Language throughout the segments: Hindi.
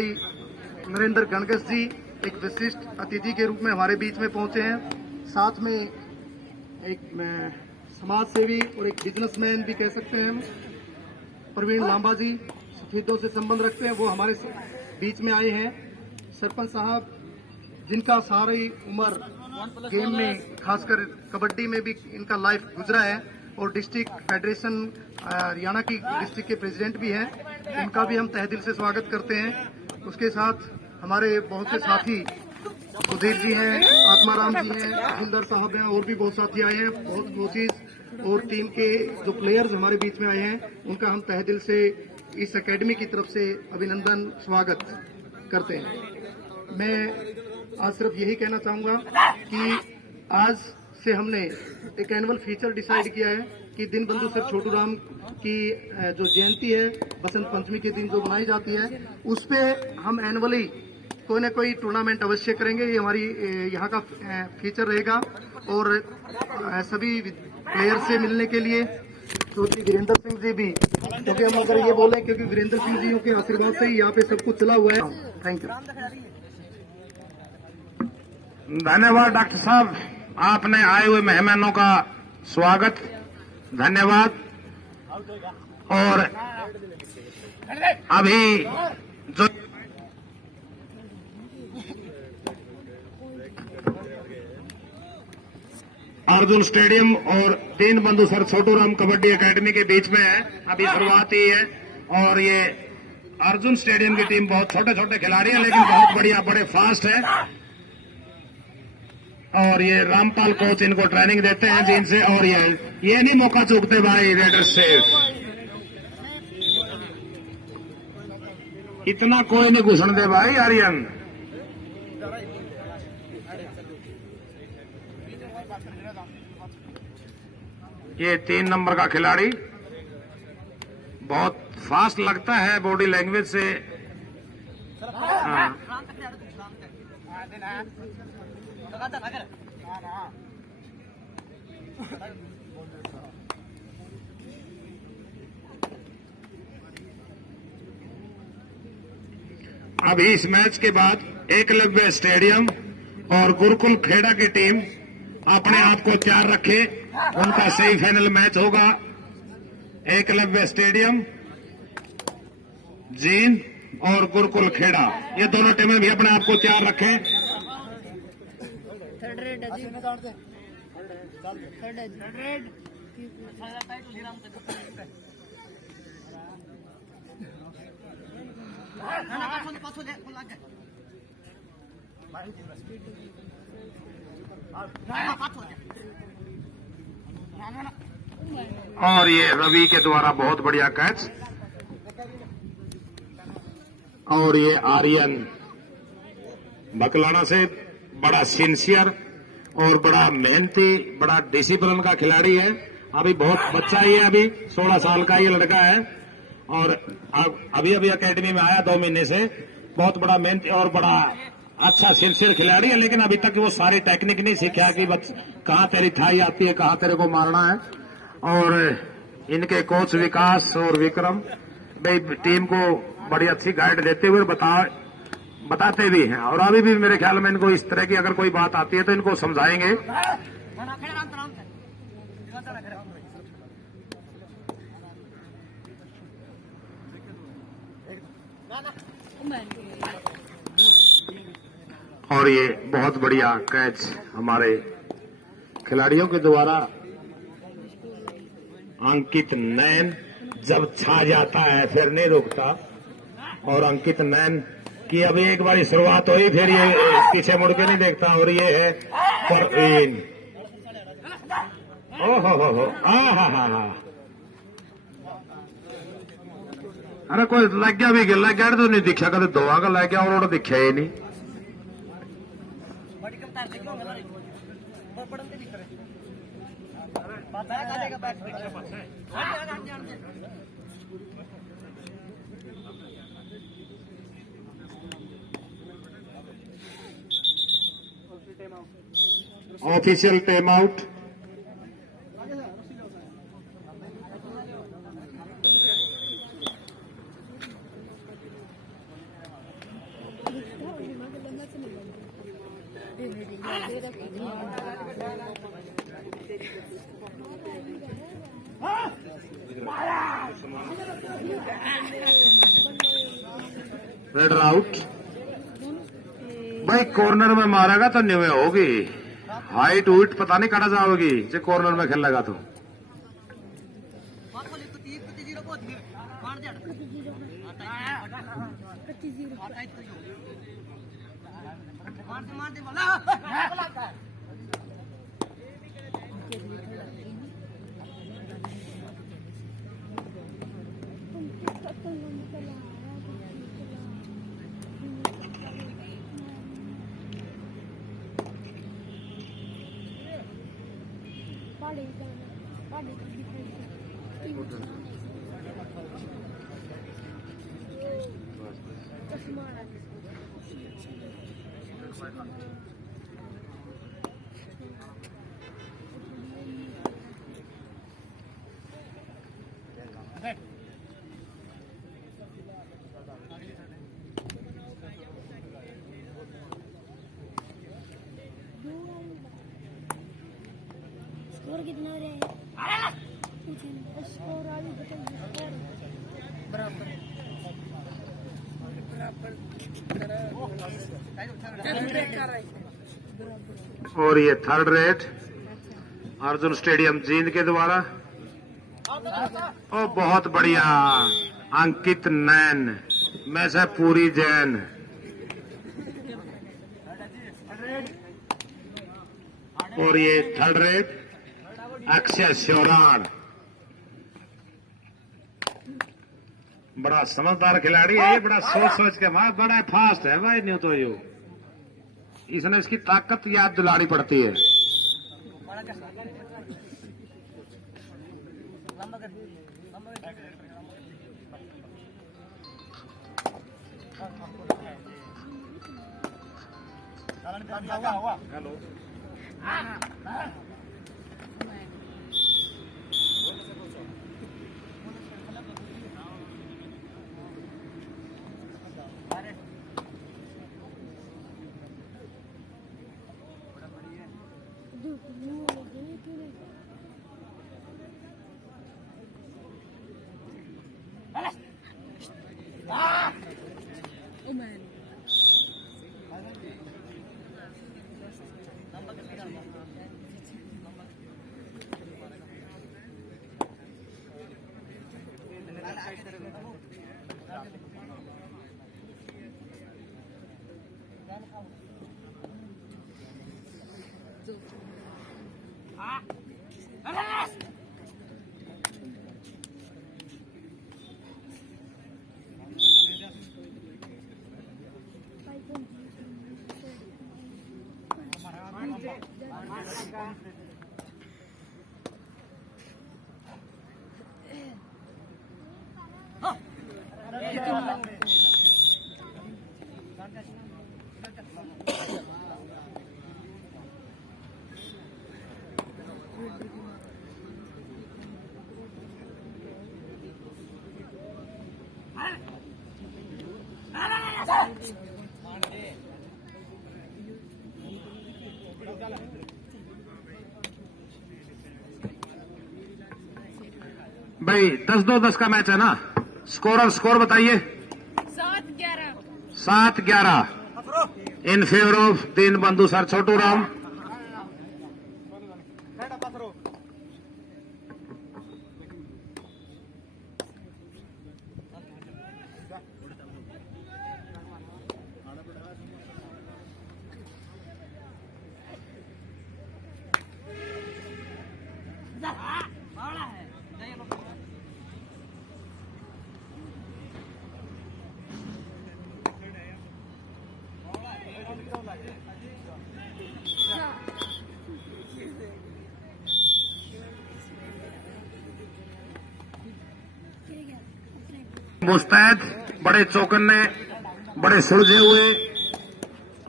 भाई नरेंद्र गणगस जी एक विशिष्ट अतिथि के रूप में हमारे बीच में पहुंचे हैं। साथ में एक समाज सेवी और एक बिजनेसमैन भी कह सकते हैं हम, प्रवीण लांबा जी सफेदों से संबंध रखते हैं, वो हमारे बीच में आए हैं। सरपंच साहब जिनका सारी उम्र गेम में खासकर कबड्डी में भी इनका लाइफ गुजरा है और डिस्ट्रिक्ट फेडरेशन हरियाणा की डिस्ट्रिक्ट के प्रेसिडेंट भी हैं, उनका भी हम तहे दिल से स्वागत करते हैं। उसके साथ हमारे बहुत से साथी सुधीर जी हैं, आत्माराम जी हैं, तहसीलदार साहब हैं, और भी बहुत साथी आए हैं। बहुत कोशिश और टीम के जो प्लेयर्स हमारे बीच में आए हैं उनका हम तहे दिल से इस एकेडमी की तरफ से अभिनंदन स्वागत करते हैं। मैं आज सिर्फ यही कहना चाहूंगा कि आज से हमने एक एनुअल फीचर डिसाइड किया है कि दीनबंधु सर छोटू राम की जो जयंती है बसंत पंचमी के दिन जो मनाई जाती है, उस पे हम एनुअली कोई न कोई टूर्नामेंट अवश्य करेंगे। ये हमारी यहाँ का फीचर रहेगा और सभी प्लेयर से मिलने के लिए चौधरी वीरेंद्र सिंह जी भी, क्योंकि हम अगर ये बोले क्योंकि वीरेंद्र सिंह जी के आशीर्वाद से ही यहाँ पे सब कुछ चला हुआ है। Thank you. धन्यवाद डॉक्टर साहब, आपने आए हुए मेहमानों का स्वागत, धन्यवाद। और अभी जो अर्जुन स्टेडियम और दीनबंधु सर छोटू राम कबड्डी एकेडमी के बीच में है, अभी शुरुआत ही है। और ये अर्जुन स्टेडियम की टीम बहुत छोटे छोटे खिलाड़ी हैं लेकिन बहुत बढ़िया, बड़े फास्ट है। और ये रामपाल कोच इनको ट्रेनिंग देते हैं जिनसे, और ये नहीं मौका चूकते भाई रेडर से, इतना कोई नहीं घुसन दे भाई आर्यन। ये 3 नंबर का खिलाड़ी बहुत फास्ट लगता है बॉडी लैंग्वेज से। हाँ। अभी इस मैच के बाद एकलव्य स्टेडियम और गुरुकुल खेड़ा की टीम अपने आप को तैयार रखे, उनका सेमीफाइनल मैच होगा। एकलव्य स्टेडियम जींद और गुरुकुल खेड़ा, ये दोनों टीमें भी अपने आप को तैयार रखें। और ये रवि के द्वारा बहुत बढ़िया कैच। और ये आर्यन बकलाना से बड़ा सिंसियर और बड़ा मेहनती, बड़ा डिसिप्लिन का खिलाड़ी है। अभी बहुत बच्चा ही है, अभी 16 साल का ये लड़का है और अभी अभी एकेडमी में आया 2 महीने से। बहुत बड़ा मेहनती और बड़ा अच्छा सिंसियर खिलाड़ी है, लेकिन अभी तक वो सारी टेक्निक नहीं सीखा कि कहाँ तेरी थाई आती है, कहाँ तेरे को मारना है। और इनके कोच विकास और विक्रम भाई टीम को बड़ी अच्छी गाइड देते हुए बताते भी हैं। और अभी भी मेरे ख्याल में इनको इस तरह की अगर कोई बात आती है तो इनको समझाएंगे। और ये बहुत बढ़िया कैच हमारे खिलाड़ियों के द्वारा। अंकित नैन जब छा जाता है फिर नहीं रुकता, और अंकित नैन की अभी एक बार शुरुआत हुई फिर ये पीछे मुड़ के नहीं देखता। और ये है परवीन, ओहो हा। अरे कोई लग गया भी लग गया तो नहीं दिखा, कदे 2 का लग गया और दिखा ही नहीं। Official time out. Red out. भाई कॉर्नर में मारेगा तो न्यू होगी, हाइट उइट पता नहीं कटा जाओगी जो कॉर्नर में खेलेगा तो। स्कोर कितना हो रहा है? स्कोर अभी बताइए। बराबर और ये third rate Arjun stadium Jind के द्वारा। ओ बहुत बढ़िया अंकित नैन में से पूरी जैन। और ये थर्ड रेट अक्षय श्योरान, बड़ा समझदार खिलाड़ी है ये, बड़ा सोच सोच के बाद, बड़ा फास्ट है भाई। न्यू तो यू इसने इसकी ताकत याद दिलानी पड़ती है। हेलो भाई 10-2-10 का मैच है ना। स्कोर बताइए। 7-11 7-11 इन फेवर ऑफ दीन बंधु सर छोटू राम। मुस्तैद बड़े चौकन्ने, बड़े सुलझे हुए।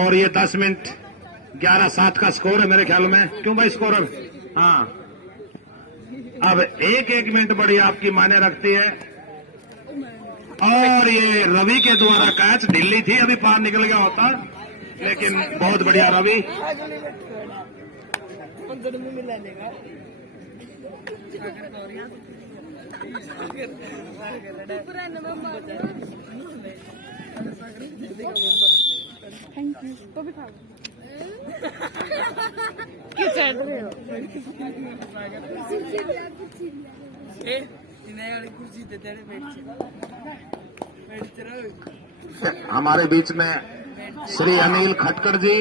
और ये 10 मिनट 11-7 का स्कोर है मेरे ख्याल में। क्यों भाई स्कोर? हाँ, अब एक मिनट बड़ी आपकी मायने रखती है। और ये रवि के द्वारा कैच ढीली थी, अभी पार निकल गया होता लेकिन बहुत बढ़िया रवि। थैंक यू तो भी खा हमारे बीच में श्री अनिल खटकर जी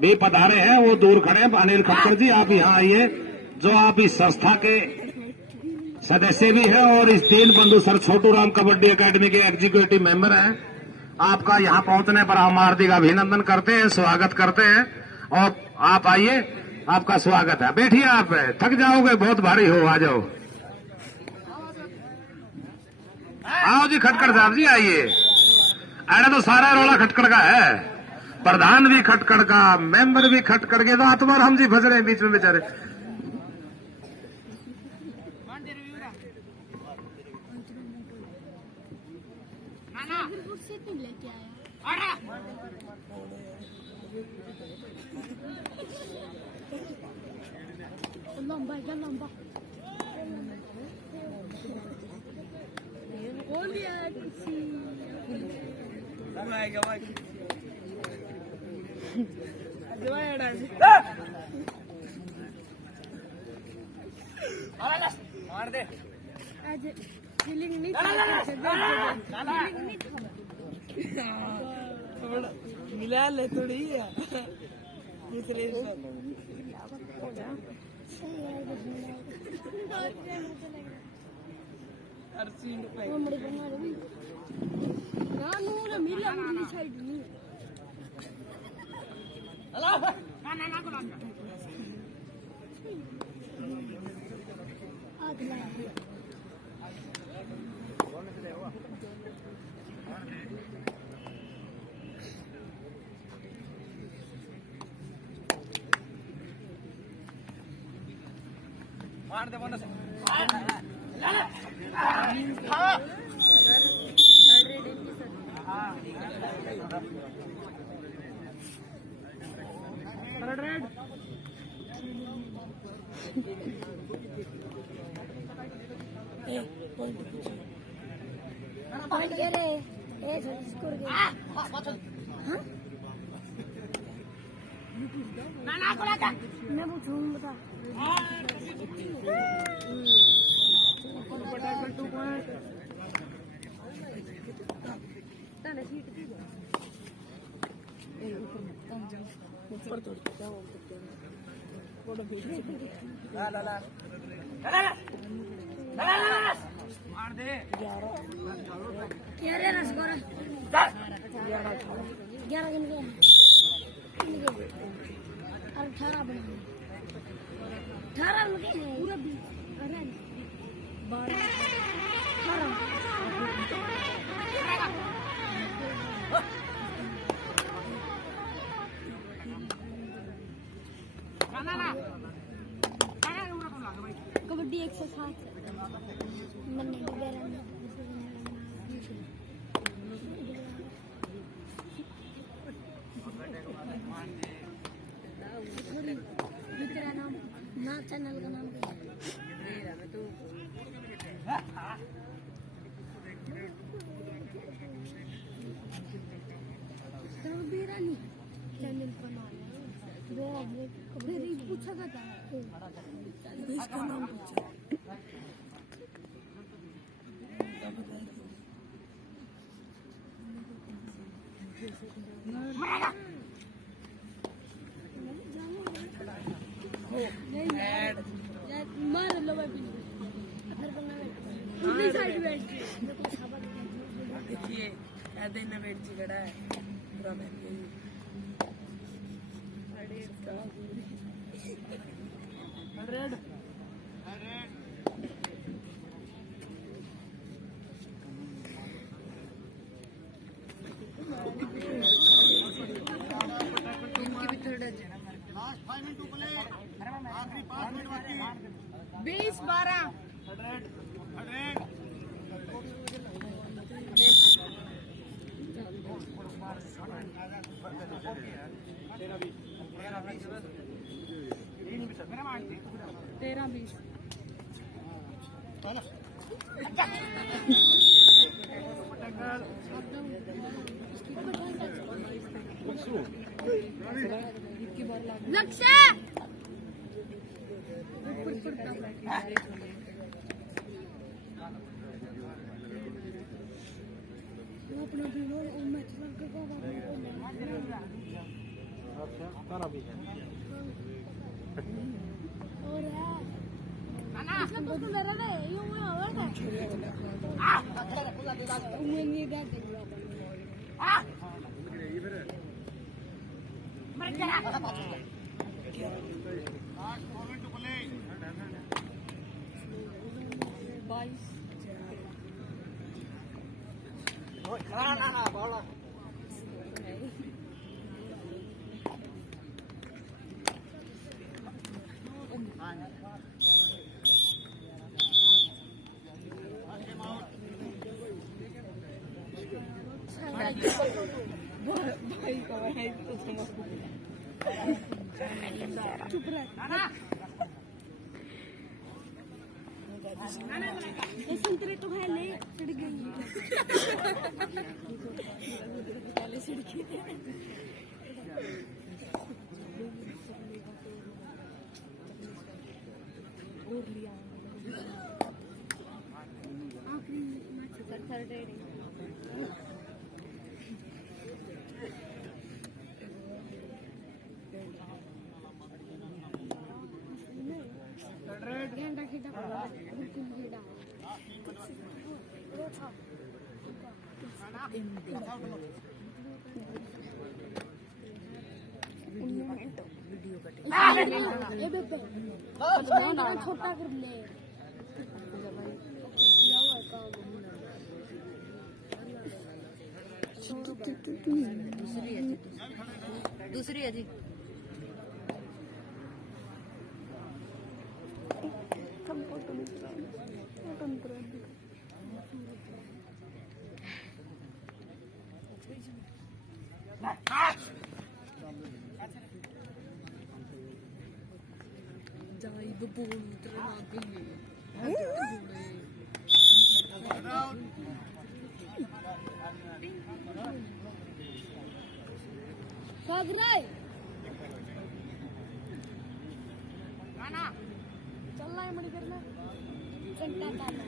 भी पधारे हैं, वो दूर खड़े हैं। अनिल खटकर जी आप यहाँ आइए, जो आप इस संस्था के सदस्य भी हैं और इस दीन बंधु सर छोटू राम कबड्डी एकेडमी के एग्जीक्यूटिव मेंबर हैं। आपका यहाँ पहुंचने पर हम हार्दिक अभिनंदन करते हैं, स्वागत करते हैं और आप आइए, आपका स्वागत है। बैठिए, आप थक जाओगे, बहुत भारी हो, आ जाओ। आओ जी खटकर साहब जी आइए। अरे तो सारा रोला खटकड़ का है, प्रधान भी खटकड़ का, मेंबर भी खटकड़ के, तो आत्मा हम जी फंस रहे हैं बीच में बेचारे। लेके आया लंबा क्या लंबा बोल दिया कुर्सी मार दे आज फीलिंग नहीं मिला ले थोड़ी दूसरे ನಾನು ಮಿಲ್ಲ ಮುರ್ಲಿ ಸೈಡ್ ನೀ ಅಲ್ಲ मार दे बोनस पॉइंट के ले ए स्कोर के हां ना को लगा मैं पूछूं बता ऊपर तोड़ के फोटो भेज ला ला ला मार दे 11 रन स्कोर 11 गिन के 18 बना 18 में क्या है पूरा 20 रन 18 कबड्डी 107 मन्ने वगैरह तेरा नाम ना चैनल का नाम क्या है बिरानी चैनल का नाम वो कभी पूछा था इसका नाम पूछा मार लो भाई देखिए ऐसे ना बैठ जी खड़ा है पूरा मैं रेड लास्ट 5 मिनट प्ले, आखिरी 5 मिनट बाकी 20-12 100 13-20 लक्ष्य अपना मैच और मेरा रे यूं में और नहीं बैठ भाई को है तो चुप रह ये संतरे तो है ले चिढ़ गई पहले सिड़की और लिया आखिरी मैच थर्ड रेडिंग घंटा खेड़ा बिल्कुल खेड़ा वीडियो कटे ये बेबे छोटा कर ले दूसरी है जी जाई बबूल उतरना गई सागराय चल रहा है मणि करना घंटा डालना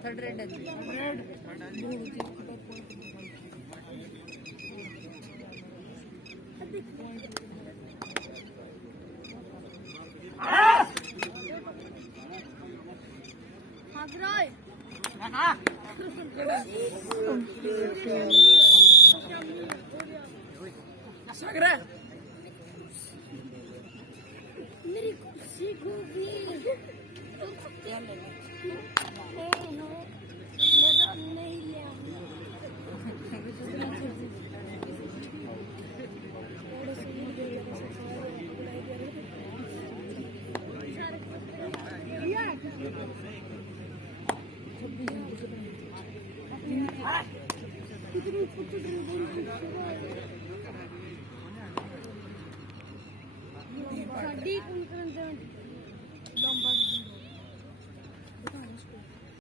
थर्ड रेड मेरी कुर्सी घूमी मेरा नहीं लिया कितनी छोटी साड़ी कौन